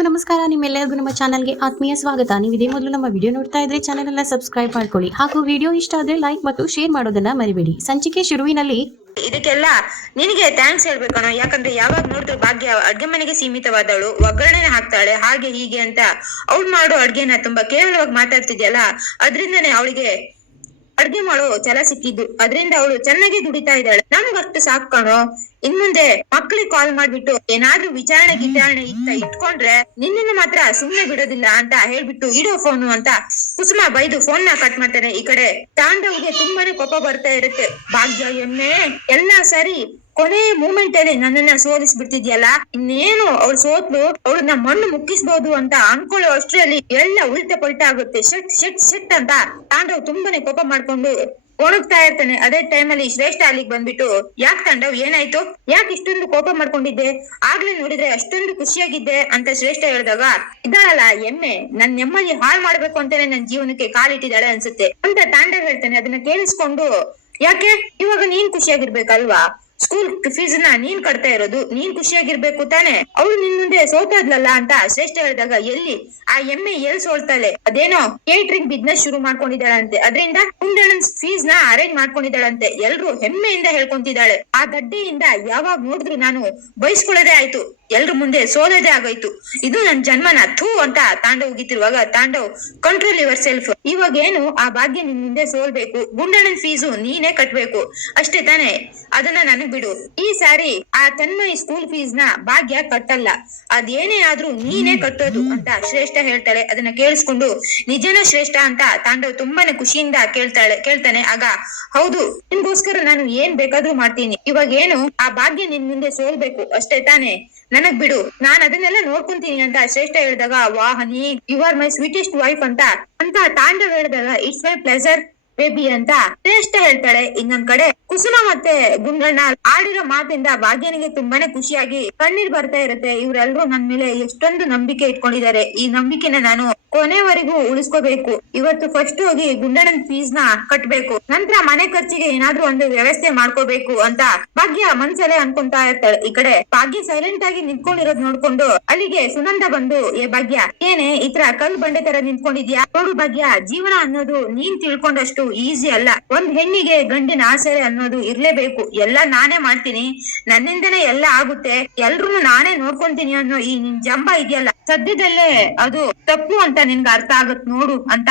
ಎಲ್ರಿಗೂ ನಮಸ್ಕಾರ. ನಿಮ್ಮೆಲ್ಲರಿಗೂ ನಮ್ಮ ಚಾನಲ್ಗೆ ಆತ್ಮೀಯ ಸ್ವಾಗತ. ನೀವು ಇದೇ ಮೊದಲು ನಮ್ಮ ವಿಡಿಯೋ ನೋಡ್ತಾ ಇದ್ರೆ ಚಾನಲ್ ಎಲ್ಲ ಸಬ್ಸ್ಕ್ರೈಬ್ ಮಾಡ್ಕೊಳ್ಳಿ. ಹಾಗೂ ವಿಡಿಯೋ ಇಷ್ಟ ಆದ್ರೆ ಲೈಕ್ ಮತ್ತು ಶೇರ್ ಮಾಡೋದನ್ನ ಮರಿಬೇಡಿ. ಸಂಚಿಕೆ ಶುರುವಿನಲ್ಲಿ ಇದಕ್ಕೆಲ್ಲ ನಿನಗೆ ಥ್ಯಾಂಕ್ಸ್ ಹೇಳ್ಬೇಕಣ ಯಾಕಂದ್ರೆ ಯಾವಾಗ ನೋಡಿದ್ರು ಭಾಗ್ಯ ಅಡ್ಗೆ ಮನೆಗೆ ಸೀಮಿತವಾದವಳು ಒಗ್ಗರಣೆ ಹಾಕ್ತಾಳೆ, ಹಾಗೆ ಹೀಗೆ ಅಂತ ಅವ್ಳು ಮಾಡೋ ಅಡ್ಗೆನ ತುಂಬಾ ಕೇವಲವಾಗಿ ಮಾತಾಡ್ತಿದ್ಯಲ್ಲ, ಅದ್ರಿಂದನೇ ಅವಳಿಗೆ ಅಡ್ಗೆ ಮಾಡೋ ಛಲ ಸಿಕ್ಕಿದ್ದು. ಅದರಿಂದ ಅವಳು ಚೆನ್ನಾಗಿ ದುಡಿತಾ ಇದ್ದಾಳೆ. ನಮ್ಗಷ್ಟು ಸಾಕು ಕಣೋ. ಇನ್ ಮುಂದೆ ಮಕ್ಳಿಗೆ ಕಾಲ್ ಮಾಡ್ಬಿಟ್ಟು ಏನಾದ್ರೂ ವಿಚಾರಣೆ ಗಿಚಾರಣೆ ಇತ್ತ ಇಟ್ಕೊಂಡ್ರೆ ನಿನ್ನನ್ನು ಮಾತ್ರ ಸುಮ್ನೆ ಬಿಡೋದಿಲ್ಲ ಅಂತ ಹೇಳ್ಬಿಟ್ಟು ಇಡೋ ಫೋನು ಅಂತ ಕುಸುಮ ಬೈದು ಫೋನ್ನ ಕಟ್ ಮಾಡ್ತಾರೆ ಈ ಕಡೆ. ತಾಂಡವ್ಗೆ ತುಂಬಾನೇ ಕೋಪ ಬರ್ತಾ ಇರುತ್ತೆ. ಭಾಗ್ಯ ಎಮ್ಮೆ ಎಲ್ಲ ಸರಿ. ಕೊನೆ ಮೂಮೆಂಟ್ ಅಲ್ಲಿ ನನ್ನನ್ನ ಸೋಲಿಸ್ ಸೋಲಿಸ್ಬಿಡ್ತಿದ್ಯಲ್ಲ? ಇನ್ನೇನು ಅವ್ಳು ಸೋತ್ಲು ಅವಳನ್ನ ಮಣ್ಣು ಮುಕ್ಕಿಸ್ಬಹುದು ಅಂತ ಅನ್ಕೊಳ್ಳೋ ಅಷ್ಟರಲ್ಲಿ ಎಲ್ಲ ಉಲ್ಟ ಪಲ್ಟ ಆಗುತ್ತೆ. ಶೆಟ್ ಶೆಟ್ ಶೆಟ್ ಅಂತ ತಾಂಡವ್ ತುಂಬಾನೇ ಕೋಪ ಮಾಡ್ಕೊಂಡು ಒಣಗ್ತಾ ಇರ್ತಾನೆ. ಅದೇ ಟೈಮಲ್ಲಿ ಶ್ರೇಷ್ಠ ಅಲ್ಲಿಗೆ ಬಂದ್ಬಿಟ್ಟು, ಯಾಕ್ ತಾಂಡವ್ ಏನಾಯ್ತು? ಯಾಕೆ ಇಷ್ಟೊಂದು ಕೋಪ ಮಾಡ್ಕೊಂಡಿದ್ದೆ? ಆಗ್ಲೇ ನೋಡಿದ್ರೆ ಅಷ್ಟೊಂದು ಖುಷಿಯಾಗಿದ್ದೆ ಅಂತ ಶ್ರೇಷ್ಠ ಹೇಳಿದಾಗ, ಇದಾಳಲ್ಲ, ಎಮ್ಮೆ. ನನ್ ನೆಮ್ಮದಿ ಹಾಳು ಮಾಡ್ಬೇಕು ಅಂತಾನೆ ನನ್ ಜೀವನಕ್ಕೆ ಕಾಲಿಟ್ಟಿದ್ದಾಳೆ ಅನ್ಸುತ್ತೆ. ಅಂತ ತಾಂಡವ್ ಹೇಳ್ತಾನೆ. ಅದನ್ನ ಕೇಳಿಸ್ಕೊಂಡು, ಯಾಕೆ? ಇವಾಗ ನೀನ್ ಖುಷಿಯಾಗಿರ್ಬೇಕಲ್ವಾ? ಸ್ಕೂಲ್ ಫೀಸ್ನ ನೀನ್ ಕಟ್ತಾ ಇರೋದು, ನೀನ್ ಖುಷಿಯಾಗಿರ್ಬೇಕು ತಾನೆ? ಅವಳು ನಿನ್ ಮುಂದೆ ಸೋತಾದ್ಲಲ್ಲ ಅಂತ ಶ್ರೇಷ್ಠ ಹೇಳಿದಾಗ ಎಲ್ಲಿ ಆ ಎಮ್ಮೆ ಎಲ್ ಸೋಳ್ತಾಳೆ? ಅದೇನೋ ಕೇಟ್ರಿಂಗ್ ಬಿಸ್ನೆಸ್ ಶುರು ಮಾಡ್ಕೊಂಡಿದ್ದಾಳಂತೆ. ಅದರಿಂದ ಕುಂದಣನ್ ಫೀಸ್ನ ಅರೇಂಜ್ ಮಾಡ್ಕೊಂಡಿದ್ದಾಳಂತೆ. ಎಲ್ರು ಹೆಮ್ಮೆಯಿಂದ ಹೇಳ್ಕೊಂತಿದ್ದಾಳೆ. ಆ ಗಡ್ಡೆಯಿಂದ ಯಾವಾಗ ನೋಡಿದ್ರು ನಾನು ಬಯಸ್ಕೊಳ್ಳೋದೇ ಆಯ್ತು. ಎಲ್ರ ಮುಂದೆ ಸೋಲೋದೇ ಆಗೋಯ್ತು. ಇದು ನನ್ ಜನ್ಮನ ಥೂ ಅಂತ ತಾಂಡವ್ ಉಗಿತಿರುವಾಗ ತಾಂಡವ್ ಕಂಟ್ರೋಲ್ ಯುವರ್ ಸೆಲ್ಫ್ ಇವಾಗ ಏನು ಆ ಭಾಗ್ಯ ನಿನ್ ಮುಂದೆ ಸೋಲ್ಬೇಕು. ಗುಂಡಣ್ಣನ್ ಫೀಸು ನೀನೇ ಕಟ್ಬೇಕು. ಅಷ್ಟೇ ತಾನೇ. ಅದನ್ನ ನನಗ್ ಬಿಡು. ಈ ಸಾರಿ ಆ ತನ್ಮಯ್ ಸ್ಕೂಲ್ ಫೀಸ್ನ ಭಾಗ್ಯ ಕಟ್ಟಲ್ಲ. ಅದೇನೇ ಆದ್ರೂ ನೀನೇ ಕಟ್ಟೋದು ಅಂತ ಶ್ರೇಷ್ಠ ಹೇಳ್ತಾಳೆ. ಅದನ್ನ ಕೇಳಿಸ್ಕೊಂಡು ನಿಜನ ಶ್ರೇಷ್ಠ ಅಂತ ತಾಂಡವ್ ತುಂಬಾನೇ ಖುಷಿಯಿಂದ ಕೇಳ್ತಾಳೆ ಕೇಳ್ತಾನೆ. ಆಗ ಹೌದು ನಿನ್ಗೋಸ್ಕರ ನಾನು ಏನ್ ಬೇಕಾದ್ರೂ ಮಾಡ್ತೀನಿ. ಇವಾಗ ಏನು ಆ ಭಾಗ್ಯ ನಿನ್ ಮುಂದೆ ಸೋಲ್ಬೇಕು. ಅಷ್ಟೇ ತಾನೇ. ನನಗ್ ಬಿಡು. ನಾನ್ ಅದನ್ನೆಲ್ಲ ನೋಡ್ಕೊಂತೀನಿ ಅಂತ ಶ್ರೇಷ್ಠ ಹೇಳಿದಾಗ Vahini you are my sweetest wife ಅಂತ ಅಂತ ತಾಂಡವ್ ಹೇಳಿದಾಗ ಇಟ್ಸ್ ಮೈ ಪ್ಲೆಸರ್ ಬೇಬಿ ಅಂತ ಶ್ರೇಷ್ಠ ಹೇಳ್ತಾಳೆ. ಇನ್ನೊಂದ್ ಕಡೆ ಕುಸುಮ ಮತ್ತೆ ಗುಂಗಣ್ಣ ಆಡಿರೋ ಮಾತಿಂದ ಭಾಗ್ಯನಿಗೆ ತುಂಬಾನೇ ಖುಷಿಯಾಗಿ ಕಣ್ಣೀರ್ ಬರ್ತಾ ಇರುತ್ತೆ. ಇವ್ರೆಲ್ರೂ ನನ್ ಮೇಲೆ ಎಷ್ಟೊಂದು ನಂಬಿಕೆ ಇಟ್ಕೊಂಡಿದ್ದಾರೆ. ಈ ನಂಬಿಕೆನ ನಾನು ಕೊನೆವರೆಗೂ ಉಳಿಸ್ಕೋಬೇಕು. ಇವತ್ತು ಫಸ್ಟ್ ಹೋಗಿ ಗುಂಡಣ್ಣನ್ ಫೀಸ್ನ ಕಟ್ಬೇಕು. ನಂತರ ಮನೆ ಖರ್ಚಿಗೆ ಏನಾದ್ರು ಒಂದು ವ್ಯವಸ್ಥೆ ಮಾಡ್ಕೋಬೇಕು ಅಂತ ಭಾಗ್ಯ ಮನ್ಸಲ್ಲೇ ಅನ್ಕೊಂತ ಇರ್ತಾಳೆ. ಈ ಕಡೆ ಭಾಗ್ಯ ಸೈಲೆಂಟ್ ಆಗಿ ನಿಂತ್ಕೊಂಡಿರೋದ್ ನೋಡ್ಕೊಂಡು ಅಲ್ಲಿಗೆ ಸುನಂದ ಬಂದು, ಏ ಭಾಗ್ಯ ಏನೇ ಈ ತರ ಕಲ್ ಬಂಡೆ ತರ ನಿಂತ್ಕೊಂಡಿದ್ಯಾ? ನೋಡು ಭಾಗ್ಯ, ಜೀವನ ಅನ್ನೋದು ನೀನ್ ತಿಳ್ಕೊಂಡಷ್ಟು ಈಸಿ ಅಲ್ಲ. ಒಂದ್ ಹೆಣ್ಣಿಗೆ ಗಂಡಿನ ಆಸರೆ ಅನ್ನೋದು ಇರ್ಲೇಬೇಕು. ಎಲ್ಲಾ ನಾನೇ ಮಾಡ್ತೀನಿ. ನನ್ನಿಂದನೇ ಎಲ್ಲ ಆಗುತ್ತೆ. ಎಲ್ರು ನಾನೇ ನೋಡ್ಕೊಂತೀನಿ ಅನ್ನೋ ಈ ನಿನ್ ಜಂಬ ಇದೆಯಲ್ಲ? ಸದ್ಯದಲ್ಲೇ ಅದು ತಪ್ಪು ಅಂತ ನಿನ್ಗೆ ಅರ್ಥ ಆಗತ್ ನೋಡು ಅಂತ.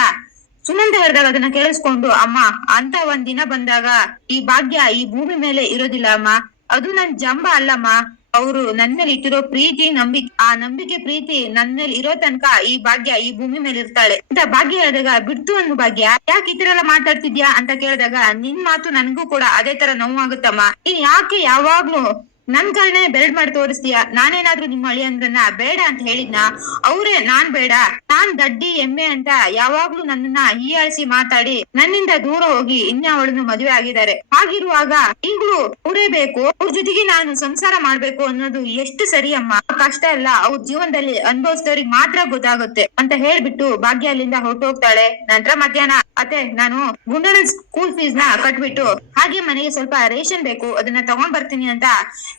ಸುಮಂತ ಹೇಳ್ದಾಗ ಅದನ್ನ ಕೇಳಿಸ್ಕೊಂಡು, ಅಮ್ಮ, ಅಂತ ಒಂದ್ ದಿನ ಬಂದಾಗ ಈ ಭಾಗ್ಯ ಈ ಭೂಮಿ ಮೇಲೆ ಇರೋದಿಲ್ಲ, ಅಮ್ಮ. ಅದು ನನ್ ಜಂಬ ಅಲ್ಲಮ್ಮ. ಅವರು ನನ್ನಲ್ಲಿ ಇಟ್ಟಿರೋ ಪ್ರೀತಿ ನಂಬಿಕೆ ಆ ನಂಬಿಕೆ ಪ್ರೀತಿ ನನ್ನಲ್ಲಿ ಇರೋ ತನಕ ಈ ಭಾಗ್ಯ ಈ ಭೂಮಿ ಮೇಲೆ ಇರ್ತಾಳೆ. ಅಂತ ಭಾಗ್ಯ ಹೇಳಿದಾಗ ಬಿಡ್ತು ಅನ್ನು ಭಾಗ್ಯ. ಯಾಕೆ ಈ ತರ ಎಲ್ಲ ಮಾತಾಡ್ತಿದ್ಯಾ ಅಂತ ಕೇಳಿದಾಗ ನಿನ್ ಮಾತು ನನ್ಗೂ ಕೂಡ ಅದೇ ತರ ನೋವಾಗುತ್ತಮ್ಮ. ನೀನ್ ಯಾಕೆ ಯಾವಾಗ್ಲೂ ನನ್ ಕಾರಣ ಬೆರಡ್ ಮಾಡಿ ತೋರಿಸ್ತೀಯ? ನಾನೇನಾದ್ರೂ ನಿಮ್ಮ ಅಳಿಯಂದ್ರನ್ನ ಬೇಡ ಅಂತ ಹೇಳಿದ್ನ? ಅವ್ರೇ, ನಾನ್ ಬೇಡ. ನಾನ್ ದಡ್ಡಿ, ಎಮ್ಮೆ ಅಂತ ಯಾವಾಗ್ಲೂ ನನ್ನನ್ನ ಹೀಯಾಳಿಸಿ ಮಾತಾಡಿ ನನ್ನಿಂದ ದೂರ ಹೋಗಿ ಅವಳನ್ನು ಮದುವೆ ಆಗಿದ್ದಾರೆ. ಹಾಗಿರುವಾಗ ಈಗ್ಲೂ ಬೇಕು. ಅವ್ರ ಜೊತೆಗೆ ನಾನು ಸಂಸಾರ ಮಾಡ್ಬೇಕು ಅನ್ನೋದು ಎಷ್ಟು ಸರಿ ಅಮ್ಮ? ಕಷ್ಟ ಅಲ್ಲ. ಅವ್ರ ಜೀವನದಲ್ಲಿ ಅನುಭವಿಸಿದವ್ರಿಗೆ ಮಾತ್ರ ಗೊತ್ತಾಗುತ್ತೆ ಅಂತ ಹೇಳ್ಬಿಟ್ಟು ಭಾಗ್ಯ ಅಲ್ಲಿಂದ ಹೊರಟೋಗ್ತಾಳೆ. ನಂತರ ಮಧ್ಯಾಹ್ನ ಅತ್ತೆ, ನಾನು ಗುಂಡನ ಸ್ಕೂಲ್ ಫೀಸ್ನ ಕಟ್ಬಿಟ್ಟು ಹಾಗೆ ಮನೆಗೆ ಸ್ವಲ್ಪ ರೇಷನ್ ಬೇಕು. ಅದನ್ನ ತಗೊಂಡ್ ಬರ್ತೀನಿ ಅಂತ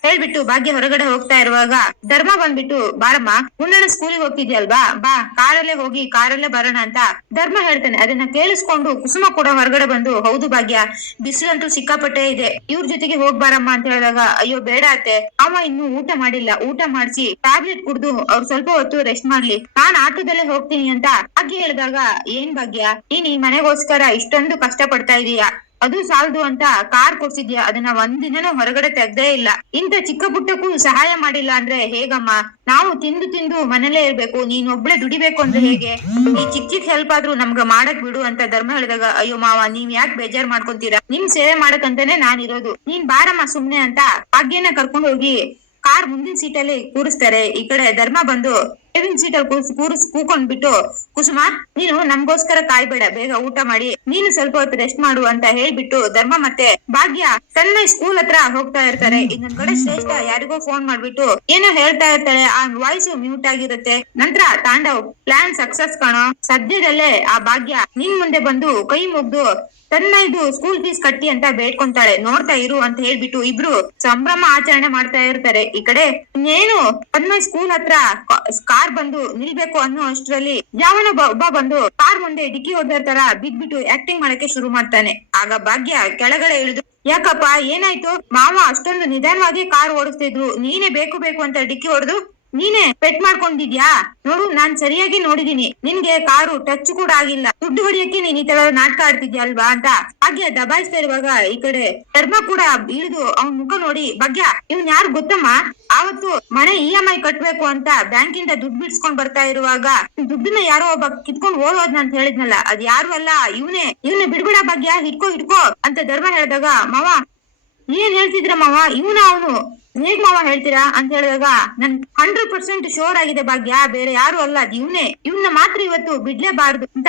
ಹೇಳ್ಬಿಟ್ಟು ಭಾಗ್ಯ ಹೊರಗಡೆ ಹೋಗ್ತಾ ಇರುವಾಗ ಧರ್ಮ ಬಂದ್ಬಿಟ್ಟು ಬಾರಮ್ಮ ಗುಂಡನ ಸ್ಕೂಲಿಗೆ ಹೋಗ್ತಿದ್ಯಲ್ವಾ ಬಾ, ಕಾರಲ್ಲೇ ಹೋಗಿ, ಕಾರಲ್ಲೇ ಬರೋಣ ಅಂತ ಧರ್ಮ ಹೇಳ್ತಾನೆ. ಅದನ್ನ ಕೇಳಿಸ್ಕೊಂಡು ಕುಸುಮ ಕೂಡ ಹೊರಗಡೆ ಬಂದು, ಹೌದು ಭಾಗ್ಯ, ಬಿಸಿಲಂತೂ ಸಿಕ್ಕಾಪಟ್ಟೆ ಇದೆ. ಇವ್ರ ಜೊತೆಗೆ ಹೋಗ್ಬಾರಮ್ಮ ಅಂತ ಹೇಳಿದಾಗ, ಅಯ್ಯೋ, ಬೇಡ ಅತ್ತೆ. ಅವ ಇನ್ನು ಊಟ ಮಾಡಿಲ್ಲ. ಊಟ ಮಾಡಿಸಿ ಟ್ಯಾಬ್ಲೆಟ್ ಕುಡಿದು ಅವ್ರು ಸ್ವಲ್ಪ ಹೊತ್ತು ರೆಸ್ಟ್ ಮಾಡ್ಲಿ. ನಾನ್ ಆಟೋದಲ್ಲೇ ಹೋಗ್ತೀನಿ ಅಂತ ಅಗ್ಗಿ ಹೇಳಿದಾಗ, ಏನ್ ಭಾಗ್ಯ? ನೀನ್ ಈ ಮನೆಗೋಸ್ಕರ ಇಷ್ಟೊಂದು ಕಷ್ಟ ಪಡ್ತಾ ಇದೀಯಾ? ಅದು ಸಾಲದು ಅಂತ ಕಾರ್ ಕೊಡ್ಸಿದ್ಯಾ? ಅದನ್ನ ಒಂದಿನನೂ ಹೊರಗಡೆ ತೆಗ್ದೇ ಇಲ್ಲ. ಇಂತ ಚಿಕ್ಕ ಪುಟ್ಟಕ್ಕೂ ಸಹಾಯ ಮಾಡಿಲ್ಲ ಅಂದ್ರೆ ಹೇಗಮ್ಮ? ನಾವು ತಿಂದು ತಿಂದು ಮನೇಲೆ ಇರ್ಬೇಕು. ನೀನ್ ಒಬ್ಳೆ ದುಡಿಬೇಕು ಅಂದ್ರೆ ಹೇಗೆ? ಈ ಚಿಕ್ಕ ಚಿಕ್ಕ ಹೆಲ್ಪ್ ಆದ್ರೂ ನಮ್ಗ ಮಾಡಕ್ ಬಿಡು ಅಂತ ಧರ್ಮ ಹೇಳಿದಾಗ ಅಯ್ಯೋ ಮಾವ ನೀವ್ ಯಾಕೆ ಬೇಜಾರ್ ಮಾಡ್ಕೊಂತೀರಾ? ನಿಮ್ ಸೇವೆ ಮಾಡಕ್ಕಂತಾನೆ ನಾನ್ ಇರೋದು ನೀನ್ ಬಾರಮ್ಮ ಸುಮ್ನೆ ಅಂತ ಭಾಗ್ಯನ ಕರ್ಕೊಂಡು ಹೋಗಿ ಕಾರ್ ಮುಂದಿನ ಸೀಟಲ್ಲಿ ಕೂರಿಸ್ತಾರೆ. ಈ ಕಡೆ ಧರ್ಮ ಬಂದು ಡ್ರೈವಿಂಗ್ ಸೀಟಲ್ಲಿ ಕೂರ್ಸ್ ಕೂರಿಸ್ ಕೂಕೊಂಡ್ಬಿಟ್ಟು ಕುಸುಮ ನೀನು ನಮ್ಗೋಸ್ಕರ ಕಾಯ್ಬೇಡ ಬೇಗ ಊಟ ಮಾಡಿ ನೀನು ಸ್ವಲ್ಪ ಹೊತ್ತು ರೆಸ್ಟ್ ಮಾಡು ಅಂತ ಹೇಳ್ಬಿಟ್ಟು ಧರ್ಮ ಮತ್ತೆ ಭಾಗ್ಯ ತನ್ನ ಸ್ಕೂಲ್ ಹತ್ರ ಹೋಗ್ತಾ ಇರ್ತಾರೆ. ಇನ್ನೊಂದ್ ಕಡೆ ಶ್ರೇಷ್ಠ ಯಾರಿಗೋ ಫೋನ್ ಮಾಡ್ಬಿಟ್ಟು ಏನೋ ಹೇಳ್ತಾ ಇರ್ತಾಳೆ. ಆ ವಾಯ್ಸ್ ಮ್ಯೂಟ್ ಆಗಿರುತ್ತೆ. ನಂತರ ತಾಂಡವ್ ಪ್ಲಾನ್ ಸಕ್ಸಸ್ ಕಾಣೋ. ಸದ್ಯದಲ್ಲೇ ಆ ಭಾಗ್ಯ ನಿನ್ ಮುಂದೆ ಬಂದು ಕೈ ಮುಗ್ದು ತನ್ನ ಇದು ಸ್ಕೂಲ್ ಫೀಸ್ ಕಟ್ಟಿ ಅಂತ ಬೇಡ್ಕೊಂತಾಳೆ. ನೋಡ್ತಾ ಇರು ಅಂತ ಹೇಳ್ಬಿಟ್ಟು ಇಬ್ರು ಸಂಭ್ರಮ ಆಚರಣೆ ಮಾಡ್ತಾ ಇರ್ತಾರೆ. ಈ ಕಡೆ ಇನ್ನೇನು ತನ್ನ ಸ್ಕೂಲ್ ಹತ್ರ ಕಾರ್ ಬಂದು ನಿಲ್ಬೇಕು ಅನ್ನೋ ಅಷ್ಟರಲ್ಲಿ ಯಾವನೊಬ್ಬ ಒಬ್ಬ ಬಂದು ಕಾರ್ ಮುಂದೆ ಡಿಕ್ಕಿ ಹೊಡೆದ ತರ ಬಿದ್ಬಿಟ್ಟು ಆಕ್ಟಿಂಗ್ ಮಾಡಕ್ಕೆ ಶುರು ಮಾಡ್ತಾನೆ. ಆಗ ಭಾಗ್ಯ ಕೆಳಗಡೆ ಇಳಿದು, ಯಾಕಪ್ಪ, ಏನಾಯ್ತು? ಮಾವ ಅಷ್ಟೊಂದು ನಿಧಾನವಾಗಿ ಕಾರ್ ಓಡಿಸ್ತಿದ್ರು, ನೀನೇ ಬೇಕು ಬೇಕು ಅಂತ ಡಿಕ್ಕಿ ಹೊಡೆದು ನೀನೇ ಪೆಟ್ ಮಾಡ್ಕೊಂಡಿದ್ಯಾ? ನೋಡು, ನಾನ್ ಸರಿಯಾಗಿ ನೋಡಿದೀನಿ. ನಿನ್ಗೆ ಕಾರು ಟಚ್ ಕೂಡ ಆಗಿಲ್ಲ. ದುಡ್ಡು ಹೊಡಿಯಕ್ಕೆ ನೀನ್ ಈ ತರ ನಾಟಕ ಆಡ್ತಿದ್ಯಾ ಅಲ್ವಾ ಅಂತ. ಭಾಗ್ಯ ದಬಾಯಿಸ್ತಾ ಇರುವಾಗ ಈ ಕಡೆ ಧರ್ಮ ಕೂಡ ಇಳಿದು ಅವ್ನ್ ಮುಖ ನೋಡಿ, ಭಾಗ್ಯ, ಇವ್ನ್ ಯಾರು ಗೊತ್ತಮ್ಮ? ಆವತ್ತು ಮನೆ ಇ ಎಂ ಐ ಕಟ್ಬೇಕು ಅಂತ ಬ್ಯಾಂಕಿಂದ ದುಡ್ಡು ಬಿಡ್ಸ್ಕೊಂಡ್ ಬರ್ತಾ ಇರುವಾಗ ದುಡ್ಡನ್ನ ಯಾರೋ ಒಬ್ಬ ಕಿತ್ಕೊಂಡ್ ಓಡೋದ್ನ ಅಂತ ಹೇಳಿದ್ನಲ್ಲ. ಅದ್ ಯಾರು ಅಲ್ಲ, ಇವನೇ. ಇವನೇ ಬಿಡ್ಬಿಡ ಭಾಗ್ಯ, ಹಿಡ್ಕೋ ಹಿಡ್ಕೋ ಅಂತ ಧರ್ಮ ಹೇಳಿದಾಗ, ಮಾವ, ಏನ್ ಹೇಳ್ತಿದ್ರ ಮಾವ? ಇವನ ಅವನು. ಹೇಗ್ ಮಾವ ಹೇಳ್ತೀರಾ ಅಂತ ಹೇಳಿದಾಗ, ನನ್ ಹಂಡ್ರೆಡ್ ಪರ್ಸೆಂಟ್ ಶೋರ್ ಆಗಿದೆ ಭಾಗ್ಯ, ಬೇರೆ ಯಾರು ಅಲ್ಲ, ಇವನೇ ಇವನ್ನ ಮಾತ್ರ ಇವತ್ತು ಬಿಡ್ಲೇಬಾರ್ದು ಅಂತ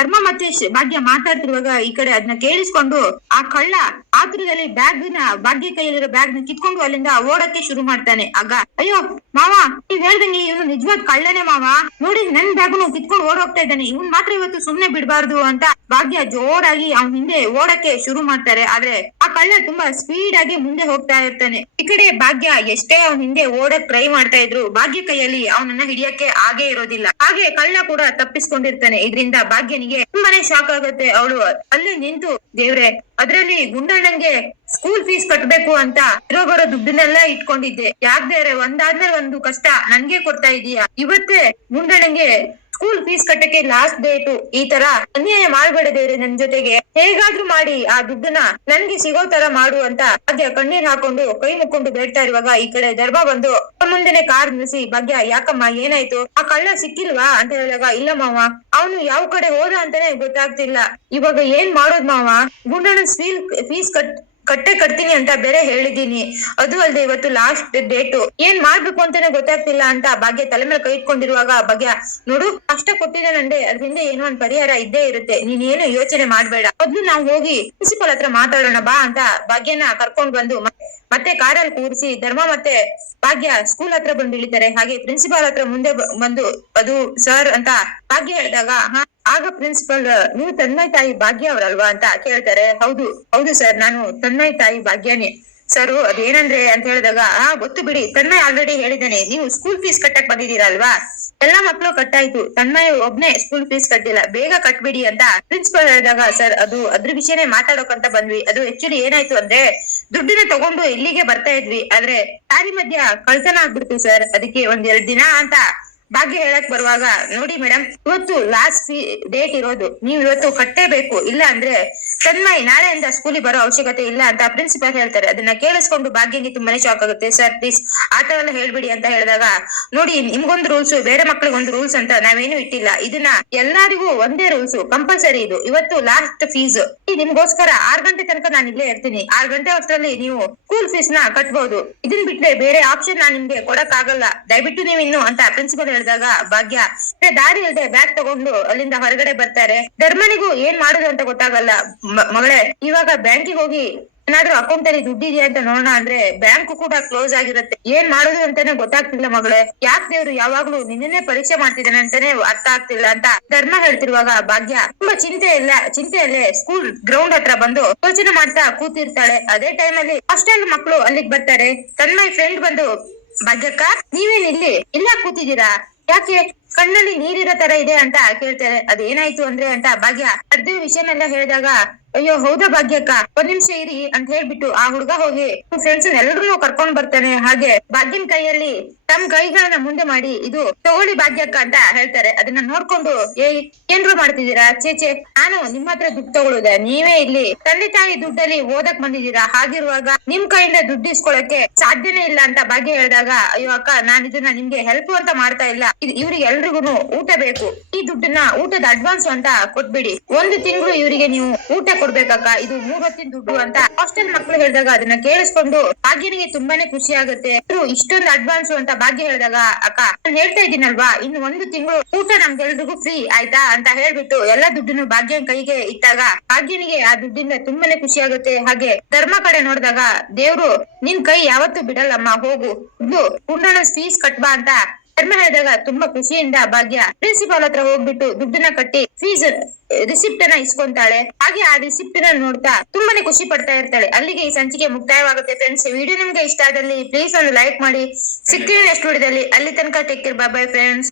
ಧರ್ಮ ಮತ್ತೆ ಭಾಗ್ಯ ಮಾತಾಡ್ತಿರುವಾಗ ಈ ಕಡೆ ಅದನ್ನ ಕೇಳಿಸ್ಕೊಂಡು ಆ ಕಳ್ಳ ಆತುರದಲ್ಲಿ ಬ್ಯಾಗ್ನ ಭಾಗ್ಯ ಕೈಯಲ್ಲಿರೋ ಬ್ಯಾಗ್ನ ಕಿತ್ಕೊಂಡು ಅಲ್ಲಿಂದ ಓಡಕ್ಕೆ ಶುರು ಮಾಡ್ತಾನೆ. ಆಗ, ಅಯ್ಯೋ, ಮಾವ, ನೀವ್ ಹೇಳ್ದಂಗೆ ಇವನು ನಿಜವಾದ ಕಳ್ಳನೇ ಮಾವ. ನೋಡಿ, ನನ್ ಬ್ಯಾಗ್ನು ಕಿತ್ಕೊಂಡು ಓಡ್ ಹೋಗ್ತಾ ಇದ್ದಾನೆ. ಇವನ್ ಮಾತ್ರ ಇವತ್ತು ಸುಮ್ನೆ ಬಿಡಬಾರ್ದು ಅಂತ ಭಾಗ್ಯ ಜೋರಾಗಿ ಅವ್ನ ಹಿಂದೆ ಓಡಕ್ಕೆ ಶುರು ಮಾಡ್ತಾರೆ. ಆದ್ರೆ ಆ ಕಳ್ಳ ತುಂಬಾ ಸ್ಪೀಡ್ ಆಗಿ ಮುಂದೆ ಹೋಗ್ತಾ ಇರ್ತಾನೆ. ಈ ಕಡೆ ಭಾಗ್ಯ ಎಷ್ಟೇ ಅವ್ನ ಹಿಂದೆ ಓಡಕ್ ಟ್ರೈ ಮಾಡ್ತಾ ಇದ್ರು, ಭಾಗ್ಯ ಕೈಯಲ್ಲಿ ಅವನನ್ನ ಹಿಡಿಯಕ್ಕೆ ಆಗೇ ಇರೋದಿಲ್ಲ. ಹಾಗೆ ಕಳ್ಳ ಕೂಡ ತಪ್ಪಿಸ್ಕೊಂಡಿರ್ತಾನೆ. ಇದರಿಂದ ಭಾಗ್ಯನಿಗೆ ತುಂಬಾನೇ ಶಾಕ್ ಆಗುತ್ತೆ ಅವಳು. ಅಲ್ಲಿ ನಿಂತು, ದೇವ್ರೆ, ಅದ್ರಲ್ಲಿ ಗುಂಡಣ್ಣಂಗೆ ಸ್ಕೂಲ್ ಫೀಸ್ ಕಟ್ಬೇಕು ಅಂತ ಇರೋ ಬರೋ ದುಡ್ಡನ್ನೆಲ್ಲ ಇಟ್ಕೊಂಡಿದ್ದೆ. ಯಾಕೆ ಬೇರೆ ಒಂದಾದ್ಮೇಲೆ ಒಂದು ಕಷ್ಟ, ನನ್ಗೆ ಕೊಡ್ತಾ ಇದೀಯ? ಇವತ್ತೇ ಗುಂಡಣ್ಣಂಗೆ ಸ್ಕೂಲ್ ಫೀಸ್ ಕಟ್ಟಕ್ಕೆ ಲಾಸ್ಟ್ ಡೇಟು ಈ ತರ ಅನ್ಯಾಯ ಮಾಡಬೇಡ ದೇವ್ರೆ ನನ್ ಜೊತೆಗೆ. ಹೇಗಾದ್ರೂ ಮಾಡಿ ಆ ದುಡ್ಡನ್ನ ನನ್ಗೆ ಸಿಗೋ ತರ ಮಾಡು ಅಂತ ಭಾಗ್ಯ ಕಣ್ಣೀರ್ ಹಾಕೊಂಡು ಕೈ ಮುಕ್ಕೊಂಡು ಬೇಡ್ತಾ ಇರುವಾಗ ಈ ಕಡೆ ದರ್ಬ ಬಂದು ಮುಂದೆನೆ ಕಾರ್ ನಿಲ್ಸಿ, ಭಾಗ್ಯ, ಯಾಕಮ್ಮ, ಏನಾಯ್ತು? ಆ ಕಳ್ಳ ಸಿಕ್ಕಿಲ್ವಾ ಅಂತ ಹೇಳಿದಾಗ, ಇಲ್ಲ ಮಾವ, ಅವನು ಯಾವ ಕಡೆ ಹೋದ ಅಂತಾನೆ ಗೊತ್ತಾಗ್ತಿಲ್ಲ. ಇವಾಗ ಏನ್ ಮಾಡೋದ್ ಮಾವ? ಗುಂಡನ ಫೀಲ್ ಫೀಸ್ ಕಟ್ ಕಟ್ಟೆ ಕಟ್ತೀನಿ ಅಂತ ಬೇರೆ ಹೇಳಿದೀನಿ ಅದು ಅಲ್ಲದೆ ಇವತ್ತು ಲಾಸ್ಟ್ ಡೇಟು ಏನ್ ಮಾಡ್ಬೇಕು ಅಂತಾನೆ ಗೊತ್ತಾಗ್ತಿಲ್ಲ ಅಂತ ಭಾಗ್ಯ ತಲೆ ಮೇಲೆ ಕೈ ಇಟ್ಕೊಂಡಿರುವಾಗ ಭಾಗ್ಯ, ನೋಡು ಕಷ್ಟ ಕೊಟ್ಟಿದೆ ಅದ್ರ ಹಿಂದೆ ಏನೋ ಒಂದ್ ಪರಿಹಾರ ಇದ್ದೇ ಇರುತ್ತೆ. ನೀನ್ ಏನು ಯೋಚನೆ ಮಾಡ್ಬೇಡ. ಮೊದ್ಲು ನಾವ್ ಹೋಗಿ ಪ್ರಿನ್ಸಿಪಲ್ ಹತ್ರ ಮಾತಾಡೋಣ ಬಾ ಅಂತ ಭಾಗ್ಯನ ಕರ್ಕೊಂಡ್ ಬಂದು ಮತ್ತೆ ಕಾರಲ್ಲಿ ಕೂರಿಸಿ ಧರ್ಮ ಮತ್ತೆ ಭಾಗ್ಯ ಸ್ಕೂಲ್ ಹತ್ರ ಬಂದು ಇಳಿತಾರೆ ಹಾಗೆ ಪ್ರಿನ್ಸಿಪಾಲ್ ಹತ್ರ ಮುಂದೆ ಬಂದು ಅದು ಸರ್ ಅಂತ ಭಾಗ್ಯ ಹೇಳಿದಾಗ ಆಗ ಪ್ರಿನ್ಸಿಪಲ್ ನೀವು ತನ್ನೈ ತಾಯಿ ಭಾಗ್ಯ ಅವರಲ್ವಾ? ಅಂತ ಕೇಳ್ತಾರೆ. ಹೌದು ಹೌದು ಸರ್ ನಾನು ತನ್ನೈ ತಾಯಿ ಭಾಗ್ಯನೇ. ಸರ್ ಅದೇನಂದ್ರೆ? ಅಂತ ಹೇಳಿದಾಗ, ಆ, ಗೊತ್ತು ಬಿಡಿ ತನ್ನ ಆಲ್ರೆಡಿ ಹೇಳಿದ್ದಾನೆ. ನೀವು ಸ್ಕೂಲ್ ಫೀಸ್ ಕಟ್ಟಕ್ ಬಂದಿದ್ದೀರಾ ಅಲ್ವಾ ಎಲ್ಲಾ ಮಕ್ಳು ಕಟ್ಟಾಯ್ತು. ತನ್ಮಯ ಒಬ್ನೇ ಸ್ಕೂಲ್ ಫೀಸ್ ಕಟ್ಟಿಲ್ಲ. ಬೇಗ ಕಟ್ಬಿಡಿ ಅಂತ ಪ್ರಿನ್ಸಿಪಲ್ ಹೇಳಿದಾಗ ಸರ್ ಅದು ಅದ್ರ ವಿಷಯನೇ ಮಾತಾಡೋಕಂತ ಬಂದ್ವಿ. ಅದು ಆಕ್ಚುಲಿ ಏನಾಯ್ತು ಅಂದ್ರೆ ದುಡ್ಡಿನ ತಗೊಂಡು ಇಲ್ಲಿಗೆ ಬರ್ತಾ ಇದ್ವಿ. ಆದ್ರೆ ದಾರಿ ಮಧ್ಯ ಕಳ್ತನ ಆಗ್ಬಿಡ್ತು ಸರ್ ಅದಕ್ಕೆ ಒಂದ್ ಎರಡ್ ದಿನ ಅಂತ ಭಾಗ್ಯ ಹೇಳಕ್ ಬರುವಾಗ, ನೋಡಿ ಮೇಡಮ್ ಇವತ್ತು ಲಾಸ್ಟ್ ಡೇಟ್ ಇರೋದು. ನೀವು ಇವತ್ತು ಕಟ್ಟೇಬೇಕು. ಇಲ್ಲ ಅಂದ್ರೆ ತನ್ಮಯ್ ನಾಳೆಯಿಂದ ಸ್ಕೂಲಿಗೆ ಬರೋ ಅವಶ್ಯಕತೆ ಇಲ್ಲ ಅಂತ ಪ್ರಿನ್ಸಿಪಲ್ ಹೇಳ್ತಾರೆ. ಅದನ್ನ ಕೇಳಿಸ್ಕೊಂಡು ಭಾಗ್ಯಂಗೆ ತುಂಬಾನೇ ಶಾಕ್ ಆಗುತ್ತೆ. ಸರ್ ಪ್ಲೀಸ್ ಆತರ ಎಲ್ಲ ಹೇಳ್ಬಿಡಿ ಅಂತ ಹೇಳಿದಾಗ, ನೋಡಿ, ನಿಮ್ಗೊಂದು ರೂಲ್ಸ್ ಬೇರೆ ಮಕ್ಳಿಗೆ ಒಂದು ರೂಲ್ಸ್ ಅಂತ ನಾವೇನು ಇಟ್ಟಿಲ್ಲ. ಇದನ್ನ ಎಲ್ಲರಿಗೂ ಒಂದೇ ರೂಲ್ಸ್ ಕಂಪಲ್ಸರಿ ಇದು. ಇವತ್ತು ಲಾಸ್ಟ್ ಫೀಸ್ ನಿಮ್ಗೋಸ್ಕರ ಆರ್ ಗಂಟೆ ತನಕ ನಾನು ಇಲ್ಲೇ ಇರ್ತೀನಿ. ಆರ್ ಗಂಟೆ ಅಷ್ಟರಲ್ಲಿ ನೀವು ಸ್ಕೂಲ್ ಫೀಸ್ನ ಕಟ್ಬಹುದು ಇದನ್ ಬಿಟ್ರೆ ಬೇರೆ ಆಪ್ಷನ್ ನಾನು ನಿಮ್ಗೆ ಕೊಡಕ್ ಆಗಲ್ಲ ದಯವಿಟ್ಟು ನೀವು ಇನ್ನು ಅಂತ ಪ್ರಿನ್ಸಿಪಲ್ ಹೇಳಿದಾಗ, ಭಾಗ್ಯ ದಾರಿ ಇಲ್ಲದೆ ಬ್ಯಾಗ್ ತಗೊಂಡು ಅಲ್ಲಿಂದ ಹೊರಗಡೆ ಬರ್ತಾರೆ. ಧರ್ಮನಿಗೂ ಏನ್ ಮಾಡುದು ಅಂತ ಗೊತ್ತಾಗಲ್ಲ. ಮಗಳೇ, ಇವಾಗ ಬ್ಯಾಂಕಿಗೆ ಹೋಗಿ ಏನಾದ್ರೂ ಅಕೌಂಟ್ ಅಲ್ಲಿ ದುಡ್ಡಿದೆಯಾ ಅಂತ ನೋಡೋಣ ಅಂದ್ರೆ ಬ್ಯಾಂಕ್ ಕೂಡ ಕ್ಲೋಸ್ ಆಗಿರುತ್ತೆ. ಏನ್ ಮಾಡೋದು ಅಂತಾನೆ ಗೊತ್ತಾಗ್ತಿಲ್ಲ ಮಗಳೇ. ಯಾಕೆ ದೇವ್ರು ಯಾವಾಗ್ಲೂ ನಿನ್ನೆ ಪರೀಕ್ಷೆ ಮಾಡ್ತಿದ್ದಾನೆ ಅಂತಾನೆ ಅರ್ಥ ಆಗ್ತಿಲ್ಲ ಅಂತ ಧರ್ಮ ಹೇಳ್ತಿರುವಾಗ ಭಾಗ್ಯ ತುಂಬಾ ಚಿಂತೆ ಇಲ್ಲ, ಚಿಂತೆಯಲ್ಲೇ ಸ್ಕೂಲ್ ಗ್ರೌಂಡ್ ಹತ್ರ ಬಂದು ಯೋಚನೆ ಮಾಡ್ತಾ ಕೂತಿರ್ತಾಳೆ. ಅದೇ ಟೈಮ್ ಅಲ್ಲಿ ಹಾಸ್ಟೆಲ್ ಮಕ್ಕಳು ಅಲ್ಲಿಗೆ ಬರ್ತಾರೆ. ತನ್ಮಯ್ ಫ್ರೆಂಡ್ ಬಂದು, ಭಾಗ್ಯಕ್ಕ, ನೀವೇನ್ ಇಲ್ಲಿ? ಇಲ್ಲ ಕೂತಿದ್ದೀರಾ? ಯಾಕೆ? ಕಣ್ಣಲ್ಲಿ ನೀರಿರೋ ತರ ಇದೆ ಅಂತ ಕೇಳ್ತಾರೆ. ಅದೇನಾಯ್ತು ಅಂದ್ರೆ ಅಂತ ಭಾಗ್ಯ ಅದ್ರ ವಿಷಯನೆಲ್ಲ ಹೇಳಿದಾಗ ಅಯ್ಯೋ, ಹೌದಾ ಭಾಗ್ಯಕ್ಕ. ಒಂದ್ ನಿಮಿಷ ಇರಿ ಅಂತ ಹೇಳ್ಬಿಟ್ಟು ಆ ಹುಡುಗ ಹೋಗಿ ಫ್ರೆಂಡ್ಸ್ ಎಲ್ಲರೂ ಕರ್ಕೊಂಡ್ ಬರ್ತಾನೆ. ಹಾಗೆ ಭಾಗ್ಯನ್ ಕೈಯಲ್ಲಿ ತಮ್ ಕೈಗಳನ್ನ ಮುಂದೆ ಮಾಡಿ ಇದು ತಗೊಳ್ಳಿ ಭಾಗ್ಯಕ್ಕ ಅಂತ ಹೇಳ್ತಾರೆ. ಅದನ್ನ ನೋಡ್ಕೊಂಡು, ಏಯ್, ಏನ್ರು ಮಾಡ್ತಿದ್ದೀರಾ? ಚೇಚೆ ನಾನು ನಿಮ್ಮ ಹತ್ರ ದುಡ್ಡು ತಗೊಳುದ. ನೀವೇ ಇಲ್ಲಿ ತಂದೆ ತಾಯಿ ದುಡ್ಡಲ್ಲಿ ಓದಕ್ ಬಂದಿದ್ದೀರಾ? ಹಾಗಿರುವಾಗ ನಿಮ್ ಕೈಯಿಂದ ದುಡ್ಡು ಇಸ್ಕೊಳಕ್ಕೆ ಸಾಧ್ಯನೇ ಇಲ್ಲ ಅಂತ ಭಾಗ್ಯ ಹೇಳಿದಾಗ, ಅಯ್ಯೋ, ಅಕ್ಕ, ನಾನು ಇದನ್ನ ನಿಮ್ಗೆ ಹೆಲ್ಪ್ ಅಂತ ಮಾಡ್ತಾ ಇಲ್ಲ. ಇವ್ರಿಗೆ ಎಲ್ರಿಗೂ ಊಟ ಬೇಕು. ಈ ದುಡ್ಡನ್ನ ಊಟದ ಅಡ್ವಾನ್ಸ್ ಅಂತ ಕೊಟ್ಬಿಡಿ. ಒಂದು ತಿಂಗಳು ಇವರಿಗೆ ನೀವು ಊಟ ಕೊಡ್ಬೇಕಕ್ಕ ಇದು ಮೂರ್ ಹೊತ್ತಿನ ದುಡ್ಡು ಅಂತ ಹಾಸ್ಟೆಲ್ ಮಕ್ಳು ಹೇಳಿದಾಗ ಅದನ್ನ ಕೇಳಿಸ್ಕೊಂಡು ಭಾಗ್ಯನಿಗೆ ತುಂಬಾನೇ ಖುಷಿ ಆಗುತ್ತೆ. ಇಷ್ಟೊಂದು ಅಡ್ವಾನ್ಸ್ ಅಂತ ಭಾಗ್ಯ ಹೇಳಿದಾಗ, ಅಕ್ಕ, ನಾನು ಹೇಳ್ತಾ ಇದ್ದೀನಲ್ವಾ? ಇನ್ನು ಒಂದು ತಿಂಗಳು ಊಟ ನಮ್ಗೆಲ್ರಿಗೂ ಫ್ರೀ ಆಯ್ತಾ? ಅಂತ ಹೇಳ್ಬಿಟ್ಟು ಎಲ್ಲಾ ದುಡ್ಡನ್ನು ಭಾಗ್ಯನ ಕೈಗೆ ಇಟ್ಟಾಗ ಭಾಗ್ಯನಿಗೆ ಆ ದುಡ್ಡಿಂದ ತುಂಬಾನೇ ಖುಷಿ ಆಗುತ್ತೆ. ಹಾಗೆ ಧರ್ಮ ಕಡೆ ನೋಡಿದಾಗ ದೇವ್ರು, ನಿನ್ ಕೈ ಯಾವತ್ತೂ ಬಿಡಲ್ಲಮ್ಮ, ಹೋಗು. ಇದು ಕುಂಡಣ ಫೀಸ್ ಕಟ್ಬಾ ಅಂತ ಧರ್ಮ ಹೇಳಿದಾಗ ತುಂಬಾ ಖುಷಿಯಿಂದ ಭಾಗ್ಯ ಪ್ರಿನ್ಸಿಪಾಲ್ ಹತ್ರ ಹೋಗ್ಬಿಟ್ಟು ದುಡ್ಡನ್ನ ಕಟ್ಟಿ ಫೀಸ್ ರಿಸಿಪ್ಟ್ ಅನ್ನ ಇಸ್ಕೊಂತಾಳೆ. ಹಾಗೆ ಆ ರಿಸಿಪ್ಟ್ನ ನೋಡ್ತಾ ತುಂಬಾನೇ ಖುಷಿ ಪಡ್ತಾ ಇರ್ತಾಳೆ. ಅಲ್ಲಿಗೆ ಈ ಸಂಚಿಕೆ ಮುಕ್ತಾಯವಾಗುತ್ತೆ ಫ್ರೆಂಡ್ಸ್ ವಿಡಿಯೋ ನಿಮ್ಗೆ ಇಷ್ಟ ಆದಲ್ಲಿ ಪ್ಲೀಸ್ ಒಂದು ಲೈಕ್ ಮಾಡಿ. ಸಿಕ್ಕಿ ನೆಕ್ಸ್ಟ್ ವಿಡಿಯೋದಲ್ಲಿ ಅಲ್ಲಿ. ತನಕ take care bye bye friends